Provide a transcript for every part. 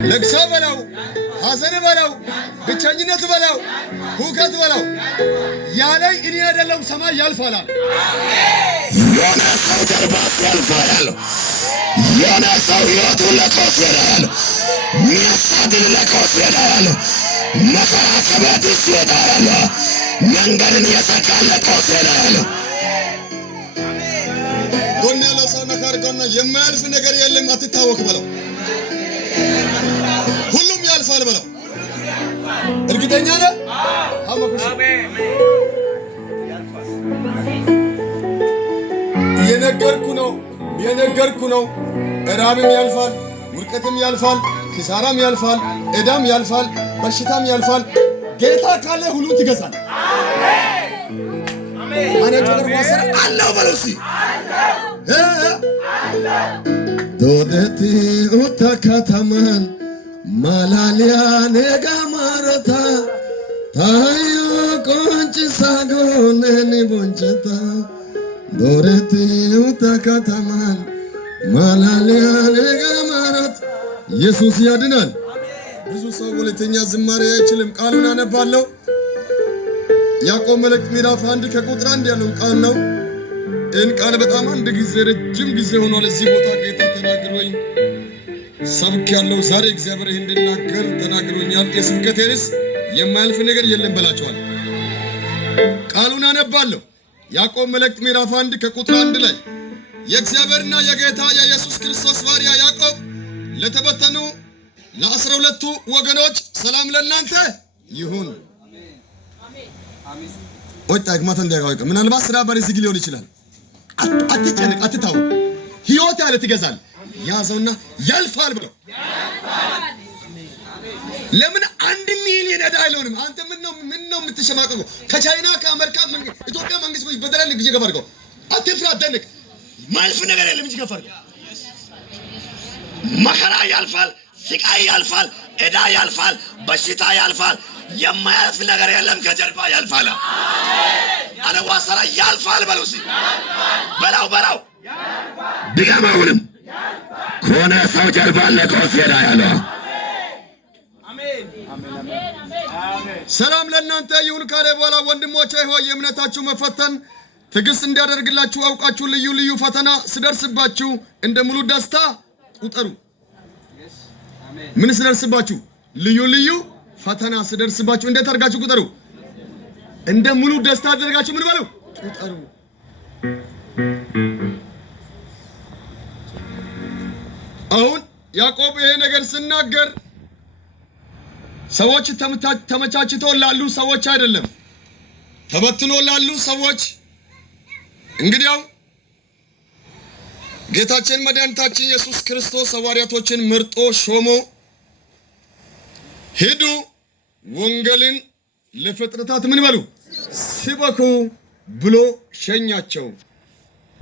ለቅሶ በለው ሐዘን በለው ብቸኝነት በለው ሁከት በለው ያለኝ እኔ አይደለም ሰማይ ያልፋል። የሆነ ሰው ጀርባስ ያልፋል። የሆነ ሰው ሕይወቱን ለቆስ ይሄዳል። ሚያሳድድ ለቆስ ይሄዳል። መከራ ከቤት ይወጣል። መንገድን የዘጋ ለቆስ ይሄዳል። ጎን ያለው ሰው ነካርጎና የማያልፍ ነገር የለም አትታወክ በለው። ሁሉም ያልፋል በለው። እርግጠኛ ነህ? አሜን። የነገርኩ ነው። እራብም ያልፋል፣ ውድቀትም ያልፋል፣ ኪሳራም ያልፋል፣ ዕዳም ያልፋል፣ በሽታም ያልፋል። ጌታ ካለ ሁሉን ትገዛል። አሜን። አኔ ቁጥር ማሰራ አለው በለው። ዶደቲ ኡታካታማን ማላሊያ ነጋ ማሮታ ታዩ ቆንጭ ሳጎነኒ ቦንቸታ ዶደቲ ኡታካታማን ማላሊያ ነጋ ማሮታ ኢየሱስ ያድናል። ብዙ ሰው ሁለተኛ ዝማሬ አይችልም። ቃሉን አነባለሁ። ያዕቆብ መልእክት ምዕራፍ 1 ከቁጥር 1 ያለው ቃል ነው። ይህን ቃል በጣም አንድ ጊዜ ረጅም ጊዜ ሆኗል እዚህ ቦታ ጌታ ተናግሮኝ ሰብክ ያለው ዛሬ እግዚአብሔር እንድናገር ተናግሮኛል። የስብከቴ ርዕስ የማያልፍ ነገር የለም በላቸዋል። ቃሉን አነባለሁ። ያዕቆብ መልእክት ምዕራፍ 1 ከቁጥር 1 ላይ የእግዚአብሔርና የጌታ የኢየሱስ ክርስቶስ ባሪያ ያዕቆብ ለተበተኑ ለ12ቱ ወገኖች ሰላም ለእናንተ ይሁን። ወይ ታግማት እንዲያውቅ ምናልባት ስራ በሪዝግ ሊሆን ይችላል። አትጨነቅ፣ አትታወቅ። ሕይወት ያለ ትገዛል። ያዘውና ያልፋል ብለው ለምን 1 ሚሊዮን ዕዳ አይሆንም? አንተ ምን ነው የምትሸማቀቀው? ከቻይና ከአሜሪካ ኢትዮጵያ መንግስት በደረል ግዜ ገፈርገው አትፍራ፣ አትደንቅ። ማልፍ ነገር የለም እንጂ ገፈርገው። መከራ ያልፋል፣ ስቃይ ያልፋል፣ ዕዳ ያልፋል፣ በሽታ ያልፋል። የማያልፍ ነገር የለም። ከጀርባ ያልፋል። አለዋሰራ ያልፋል በለው። በላው ድገመውንም ከሆነ ሰው ጀርባ ለቆስ ይሄዳል። ሰላም ለእናንተ ይሁን ካለ በኋላ ወንድሞቼ ሆይ የእምነታችሁ መፈተን ትዕግስት እንዲያደርግላችሁ አውቃችሁ ልዩ ልዩ ፈተና ስደርስባችሁ እንደ ሙሉ ደስታ ቁጠሩ። ምን ስደርስባችሁ? ልዩ ልዩ ፈተና ስደርስባችሁ እንዴት አድርጋችሁ ቁጠሩ? እንደ ሙሉ ደስታ አድርጋችሁ ምን በሉ? ቁጠሩ። አሁን ያዕቆብ ይሄ ነገር ሲናገር ሰዎች ተመቻችተው ላሉ ሰዎች አይደለም፣ ተበትኖ ላሉ ሰዎች። እንግዲያው ጌታችን መድኃኒታችን ኢየሱስ ክርስቶስ ሐዋርያቶችን መርጦ ሾሞ ሂዱ ወንጌልን ለፍጥረታት ምን በሉ ስበኩ ብሎ ሸኛቸው።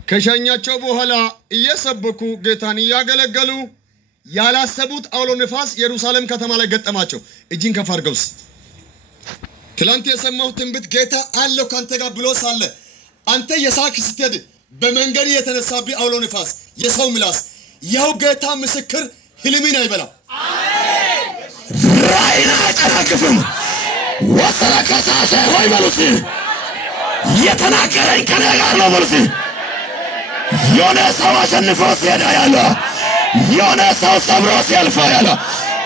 ከሸኛቸው በኋላ እየሰበኩ ጌታን እያገለገሉ ያላሰቡት አውሎ ነፋስ ኢየሩሳሌም ከተማ ላይ ገጠማቸው። እጅን ከፍ አድርገውስ ትላንት የሰማሁት ትንቢት ጌታ አለው ካንተ ጋር ብሎ ሳለ አንተ የሳክ ስትሄድ በመንገድ የተነሳብህ አውሎ ነፋስ የሰው ምላስ ያው ጌታ ምስክር ህልምን አይበላም። ራይና አጨናቅፍም ወሰረከሳሸ ሆይ በሉት። የተናገረኝ ከኔ ጋር ነው በሉት። የሆነ ሰው አሸንፎ ሲሄዳ ያለ የሆነ ሰው ሰብሮ ሲያልፋ ያለ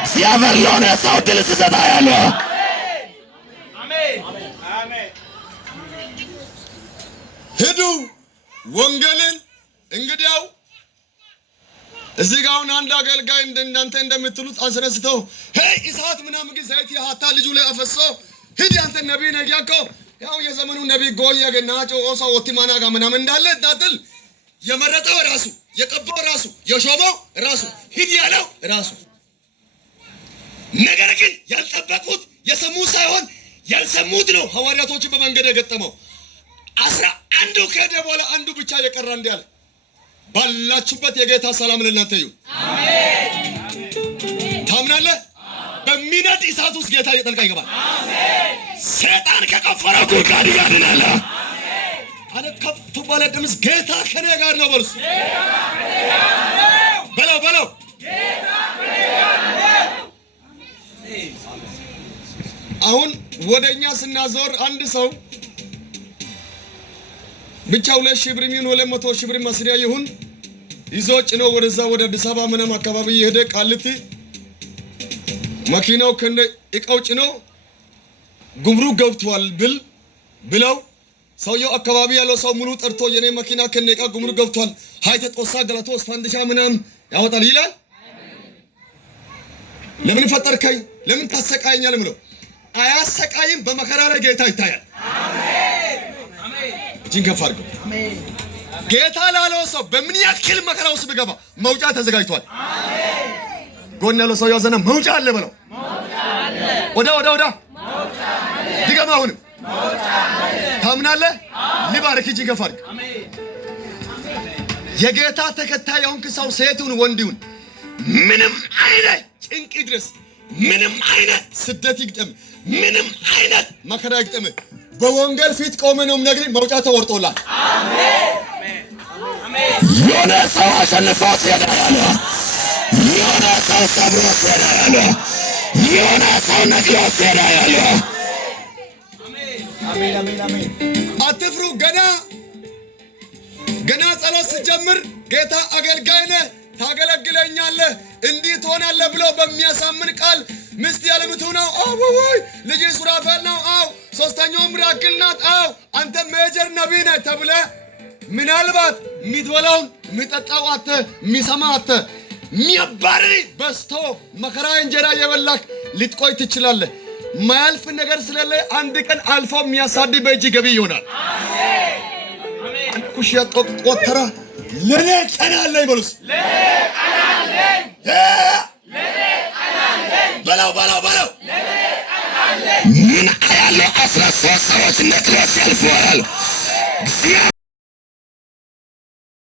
እግዚአብሔር ለሆነ ሰው ድል ሲሰጣ ያለ ሂዱ ወንጌልን። እንግዲያው እዚህ ጋር አሁን አንድ አገልጋይ እንደናንተ እንደምትሉት አስነስተው ሄይ እሳት ምናምን ግን ዘይት ያታ ልጁ ላይ አፈሶ ሂድ አንተ ነብይ ነህ ያኮ ያው የዘመኑ ነብይ ጎያ ገናጮ ኦሶ ወቲማና ጋር ምናምን እንዳለ እንዳትል የመረጠው ራሱ የቀባው ራሱ የሾመው ራሱ ሂድ ያለው ራሱ። ነገር ግን ያልጠበቁት የሰሙት ሳይሆን ያልሰሙት ነው ሐዋርያቶችን በመንገድ የገጠመው። 11 ከሄደ በኋላ አንዱ ብቻ የቀረ እንዳለ ባላችሁበት የጌታ ሰላም ለእናንተ ይሁን። አሜን። ታምናለህ? በሚነድ እሳት ውስጥ ጌታ እየጠልቃ ይገባል። አሜን። ሰይጣን ከቆፈረው ጉድጓድ ያድናል። አሜን። አለ ከፍ ባለ ድምፅ ጌታ ከኔ ጋር ነው በሉስ። ጌታ ከኔ ጋር ነው በለው። ጌታ ከኔ ጋር ነው አሁን ወደኛ ስናዞር አንድ ሰው ብቻ 2,000 ብር ይሁን 200,000 ብር መስሪያ ይሁን ይዞ ጭኖ ወደዛ ወደ አዲስ አበባ ምናምን አካባቢ የሄደ ቃልቲ መኪናው ከነ እቃው ጭኖ ጉምሩክ ገብቷል ብለው ሰውየው አካባቢ ያለው ሰው ሙሉ ጠርቶ የኔ መኪና ከነ እቃ ጉምሩክ ገብቷል ሃይተ ጦሳ ገላቶስ ፋንዲሻ ምናምን ያወጣል ይላል። ለምን ፈጠርከኝ? ለምን ታሰቃየኛል? ምለው አያሰቃይም። በመከራ ላይ ጌታ ይታያል። አሜን። እጅን ከፍ አድርገው። ጌታ ላለው ሰው በምን ያክል መከራ ውስጥ ቢገባ መውጫ ተዘጋጅቷል። አሜን። ጎን ያለው ሰው ያዘና መውጫ አለ በለው። መውጫ አለ። ወዳ መውጫ አለ። ድገም። አሁንም መውጫ አለ። ታምናለህ? ሊባርክ። እጅን ከፍ አድርገው። አሜን። የጌታ ተከታይ የሆንክ ሰው ሴቱን ወንዲውን ምንም አይነት ጭንቅ ድረስ ምንም አይነት ስደት ይግጠም ምንም አይነት መከራ ይግጠም በወንጌል ፊት ቆመ ነው ነገር መውጫ ተወርጦላል። አሜን አሜን። የሆነ ሰው አሸንፎ ሲሄድ ያለው የሆነ ሰው ሰብሮ ሲሄድ ያለው የሆነ ሰው ነቅሎ ሲሄድ ያለው አሜን አሜን አሜን። አትፍሩ። ገና ጸሎት ሲጀምር ጌታ አገልጋይ ነህ ታገለግለኛለህ እንዲህ ትሆናለህ ብሎ በሚያሳምን ቃል ምስት ያለምቱ ነው። ወይ ልጅ ሱራፌል ነው። ሶስተኛው ሚራክል ናት። አንተ ሜጀር ነቢይ ነህ ተብለህ ምናልባት የሚትበላውን የሚጠጣው አተ የሚሰማ አተ የሚያባርሪ በስቶ መከራ እንጀራ የበላክ ልትቆይ ትችላለህ። ማያልፍ ነገር ስለሌለ አንድ ቀን አልፎ የሚያሳድድ በእጅ ገቢ ይሆናል። አሜን አሜን። ኩሽ ያቆጠራ ለኔ ቀን አለኝ በሉስ። ለኔ ቀን አለኝ በለው ለኔ ቀን አለኝ። ምን ያለው 13 ሰዎች ነጥለው ያልፋሉ።